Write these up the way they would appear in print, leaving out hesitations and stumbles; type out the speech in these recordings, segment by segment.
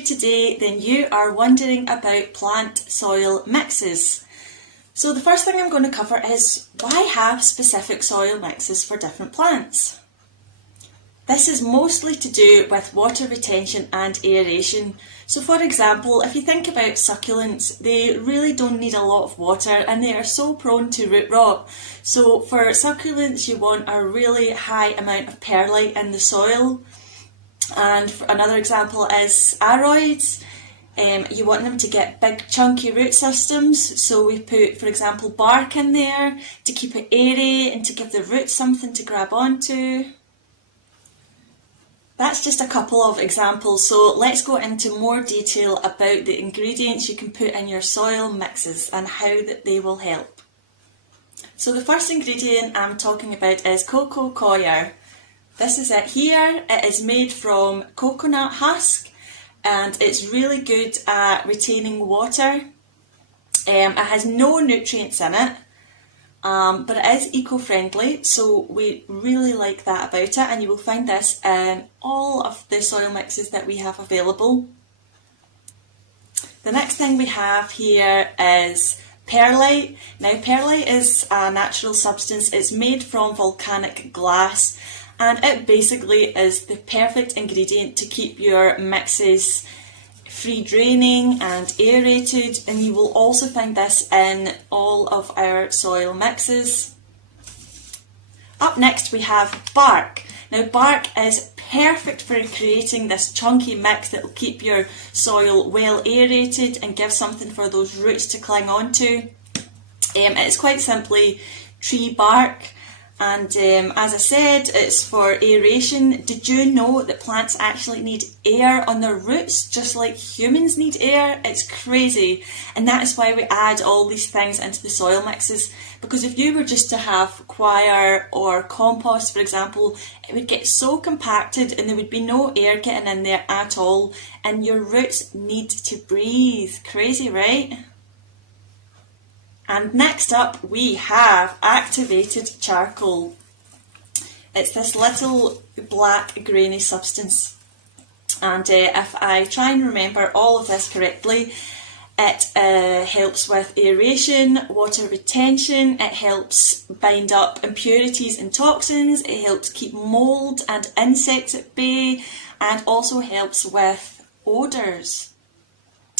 you today, then you are wondering about plant soil mixes. So the first thing I'm going to cover is why have specific soil mixes for different plants? This is mostly to do with water retention and aeration. So for example, if you think about succulents, they really don't need a lot of water and they are so prone to root rot. So for succulents, you want a really high amount of perlite in the soil. And another example is aroids. You want them to get big chunky root systems, so we put, for example, bark in there to keep it airy and to give the roots something to grab onto. That's just a couple of examples, so let's go into more detail about the ingredients you can put in your soil mixes and how that they will help. So the first ingredient I'm talking about is cocoa coir. This is it here. It is made from coconut husk and it's really good at retaining water. It has no nutrients in it. But it is eco-friendly, so we really like that about it, and you will find this in all of the soil mixes that we have available. The next thing we have here is perlite. Now perlite is a natural substance. It's made from volcanic glass and it basically is the perfect ingredient to keep your mixes free draining and aerated, and you will also find this in all of our soil mixes. Up next we have bark. Now bark is perfect for creating this chunky mix that will keep your soil well aerated and give something for those roots to cling onto. It's quite simply tree bark. And as I said, it's for aeration. Did you know that plants actually need air on their roots, just like humans need air? It's crazy. And that is why we add all these things into the soil mixes. Because if you were just to have coir or compost, for example, it would get so compacted and there would be no air getting in there at all. And your roots need to breathe. Crazy, right? And next up we have activated charcoal. It's this little black grainy substance, and if I try and remember all of this correctly, it helps with aeration, water retention, it helps bind up impurities and toxins, it helps keep mould and insects at bay, and also helps with odours.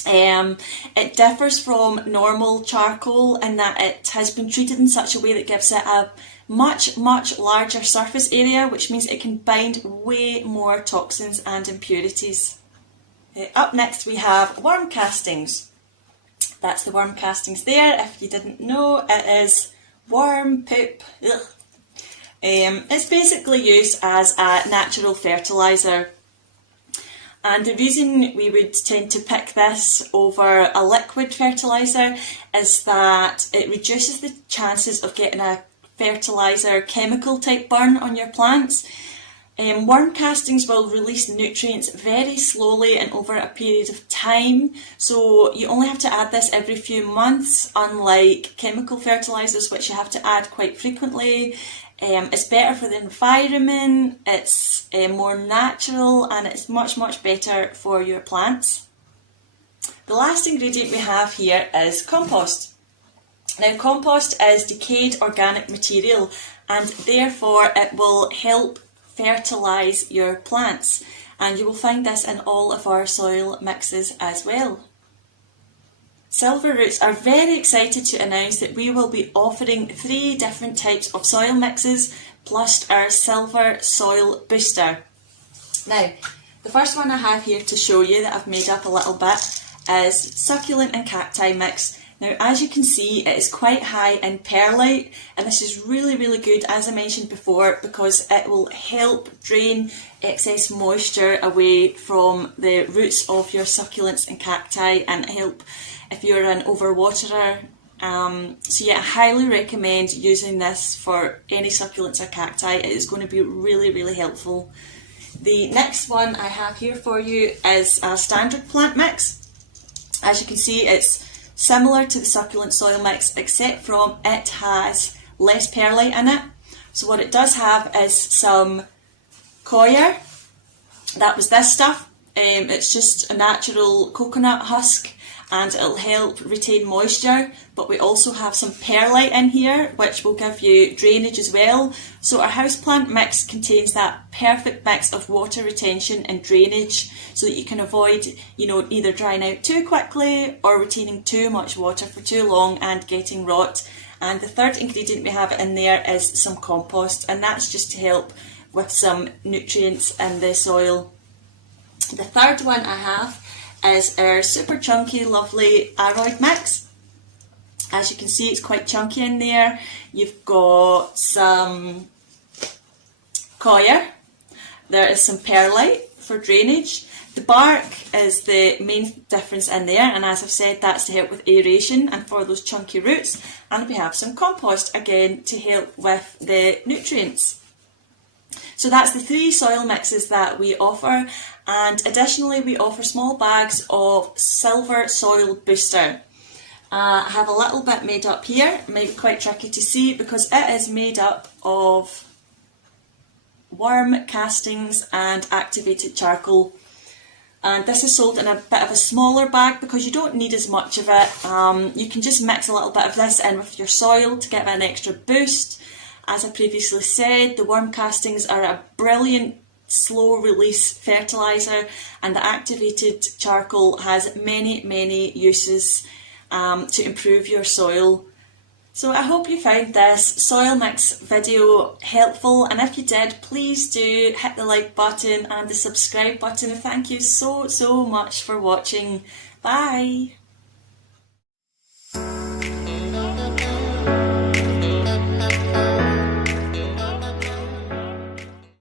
It differs from normal charcoal in that it has been treated in such a way that gives it a much larger surface area, which means it can bind way more toxins and impurities. Up next we have worm castings. That's the worm castings there. If you didn't know, it is worm poop. Ugh. It's basically used as a natural fertiliser. And the reason we would tend to pick this over a liquid fertiliser is that it reduces the chances of getting a fertiliser chemical type burn on your plants. Worm castings will release nutrients very slowly and over a period of time, so you only have to add this every few months, unlike chemical fertilisers which you have to add quite frequently. It's better for the environment, it's more natural, and it's much better for your plants. The last ingredient we have here is compost. Now compost is decayed organic material and therefore it will help fertilise your plants, and you will find this in all of our soil mixes as well. Silver Roots are very excited to announce that we will be offering 3 different types of soil mixes plus our Silver Soil Booster. Now, the first one I have here to show you that I've made up a little bit is Succulent and Cacti Mix. Now, as you can see, it is quite high in perlite, and this is really good, as I mentioned before, because it will help drain excess moisture away from the roots of your succulents and cacti and help if you're an overwaterer. So yeah, I highly recommend using this for any succulents or cacti. It is going to be really helpful. The next one I have here for you is a standard plant mix. As you can see, it's similar to the succulent soil mix, except from it has less perlite in it. So what it does have is some coir. That was this stuff. It's just a natural coconut husk and it'll help retain moisture, but we also have some perlite in here which will give you drainage as well. So our houseplant mix contains that perfect mix of water retention and drainage so that you can avoid, you know, either drying out too quickly or retaining too much water for too long and getting rot. And the third ingredient we have in there is some compost, and that's just to help with some nutrients in the soil. The third one I have is our super chunky, lovely aroid mix. As you can see, it's quite chunky in there. You've got some coir, there is some perlite for drainage. The bark is the main difference in there, and as I've said, that's to help with aeration and for those chunky roots. And we have some compost, again, to help with the nutrients. So that's the 3 soil mixes that we offer, and additionally we offer small bags of Silver Soil Booster. I have a little bit made up here. It might be quite tricky to see because it is made up of worm castings and activated charcoal. And this is sold in a bit of a smaller bag because you don't need as much of it. You can just mix a little bit of this in with your soil to get an extra boost. As I previously said, the worm castings are a brilliant slow release fertiliser, and the activated charcoal has many uses to improve your soil. So I hope you found this soil mix video helpful, and if you did, please do hit the like button and the subscribe button. Thank you so much for watching. Bye!